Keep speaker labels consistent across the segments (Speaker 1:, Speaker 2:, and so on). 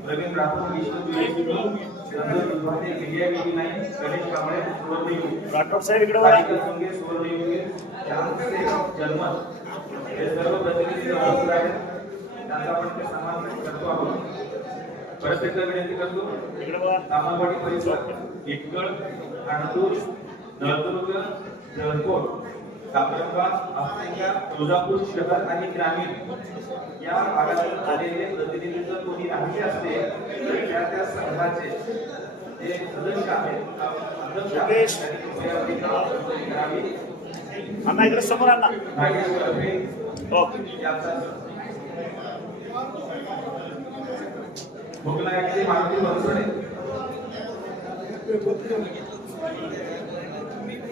Speaker 1: प्रवीण राठोड
Speaker 2: राठोड साहेब इकडे
Speaker 1: जन्म हे सर्व प्रतिनिधी आहेत त्यांचा आपण ते सन्मान करतो आपण परत एकदा विनंती करतो
Speaker 2: इकडे
Speaker 1: तामावाडी परिसर इटकळ अणदूर नळदुर्ग जळकोट आफ्रिका तुळजापूर शहर आणि ग्रामीण या भागातून आलेले प्रतिनिधी जर कोणी राहिले असते त्या त्या संघाचे जे सदस्य आहेत अध्यक्ष.
Speaker 2: अण्णा इकडे समोर
Speaker 1: वरपे
Speaker 2: हो.
Speaker 1: यांचा मुघलायचे मारुती बनसोडे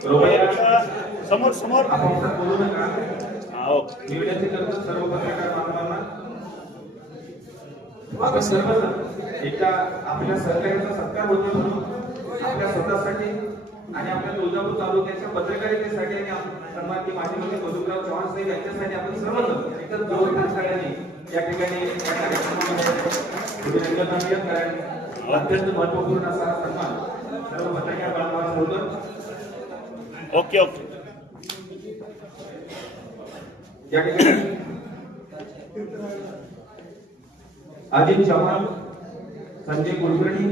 Speaker 1: रोहया
Speaker 2: समोर समोर
Speaker 1: आपण असं बोलू नका
Speaker 2: हा हो
Speaker 1: मी विनंती करतो सर्व पत्रकार बांधवांना सर्वजण एका आपल्या सहकार्याचा सत्कार होतो म्हणून आपल्या स्वतःसाठी आणि आपल्या तुळजापूर तालुक्याच्या पत्रकारितेसाठी आणि सन्माननीय माजी मंत्री मधुकराव चव्हाण साहेब यांच्यासाठी आपण सर्वजण एकतर जोरदार सगळ्यांनी या ठिकाणी या कार्यक्रमामध्ये अत्यंत महत्त्वपूर्ण असा सन्मान सर्व पत्रकार बांधवांना होतो
Speaker 2: ओके ओके.
Speaker 1: या ठिकाणी. अजित चव्हाण संजय कुलकर्णी.